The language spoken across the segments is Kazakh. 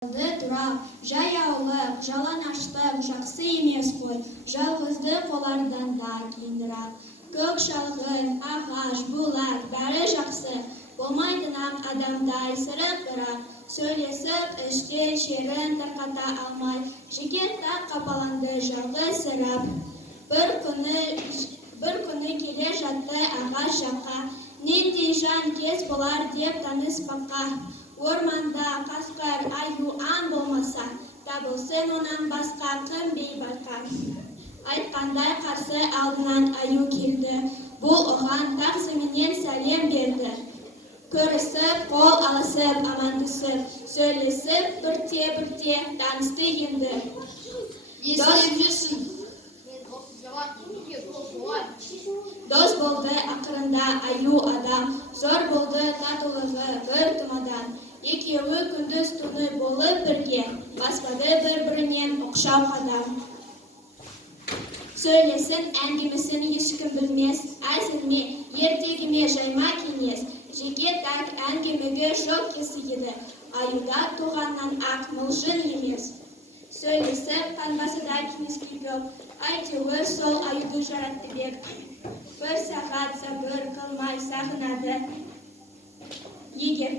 Тұра, жай аулық, жалаң аштық, жақсы емес қой, жалғыздық олардан да кейіндірақ. Көк шалғын, ағаш, бұлақ, бәрі жақсы, болмайтын-ақ адамдай сырық бірақ, сөйлесіп іште шерін тарқата алмай, жеген тақ қапаланды жалғыз сырап. Бір күні келе жатты ағаш жаққа, нендей жан кез болар деп таныспаққа. Орманда қасқыр, аю, аң болмаса, табылсын онан басқа кім бейбарқа. Айтқандай қарсы алдынан аю келді, бұл оған тағзымменен сәлем берді. Көрісіп, қол алысып, аман түсіп, сөйлесіп, бірте-бірте танысты енді. Не істеп жүрсің? Дос болды ақырында аю адам, зор болды татулығы бір тұмадан. Екеуі күндіз түні болып бірге, баспады бір-бірінен оқшау қадам. Сөйлесін, әңгімесін ешкім білмес, әзілме, ертегіме жайма кеңес. Жеге тәк әңгімеге жоқ кесі еді, аюда туғаннан ақ мылжың емес. Сөйлесіп, танбасы да кеңеске көп, әйтеуір сол аюды жаратты бек. Бір сағат сабыр қылмай сағынады, егер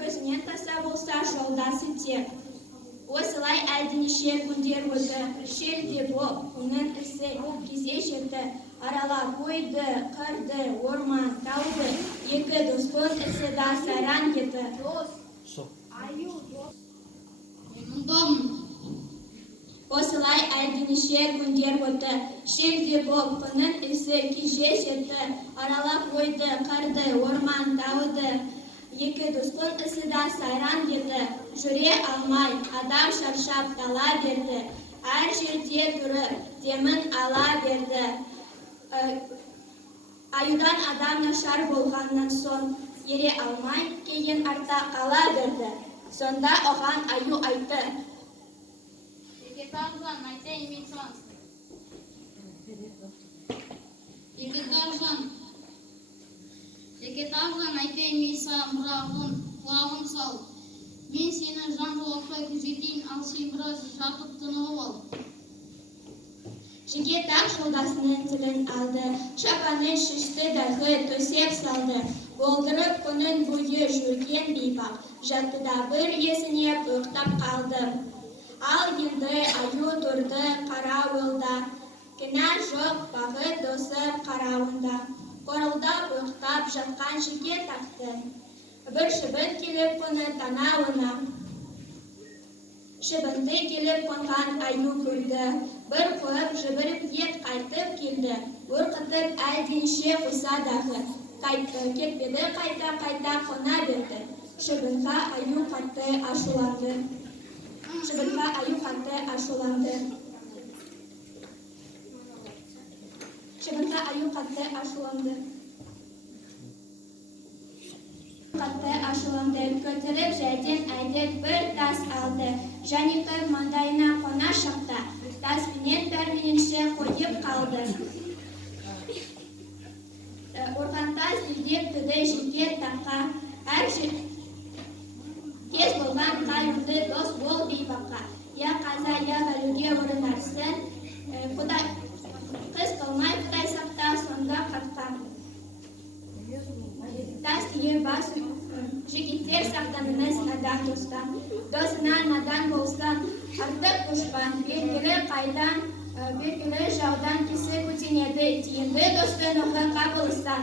көзінен таса болса жолдасы тек. Осылай әлденеше күндер өтті, шелде боп, оның ісі кезе жетті. Аралап қойды, қырды, орман, тауды, екі доспын ісі да сайран кетті. Осылай әлденеше күндер өтті, шелде боп, оның ісі кезе жетті. Аралап қойды, қырды, орман, тауды, екі доспын ісі да сайран кетті. Жүре алмай, адам шаршап дала берді. Әр жерде тұрып, демін ала берді. Аюдан адам нашар болғаннан соң, ере алмай, кейін арта қала берді. Сонда оған аю айтты. Екетаржан айтайын мейса құлағын сал. Мен сені жан жолақтай күзетейін, ал сен біраз жатып тынығып ал. Жігітақ жолдасының тілін алды, шапанын шешті дағы төсек салды. Болдырып күнін бойы жүрген бейбақ, жатты да бір есінеп ұйықтап қалды. Ал енді аю тұрды қарауылда, кінә жоқ бағы досы қарауында. Қорылдап ұйықтап жатқан жігітақты, бір шыбын келіп қоны танауына. Шыбынды келіп қонған аю көрді, бір қойып жібіріп ет қайтып келді. Өрқытып әлденше қойса дағы, кетпеді қайта қона берді. Шыбынға аю қатты ашуланды. Көтеріп жәрден әйдік бір тас алды. Жәнекір маңдайына қона шақта, таспенен пәрмененше қойып қалды. Орғантас білдеп түді жеке таққа, әр кез болған қайырды дос бол бейбаққа. Я қаза, я бәлуге орынарсын, қыз қылмай құдай сақта, сонда қатқа. Тас түйе бас жігіттер сақтаныңыз надан достан. Досына надан болсан, артық дұшпан, белгілі жаудан кесі көтенеді, тиінді достың оғы қабылыстан.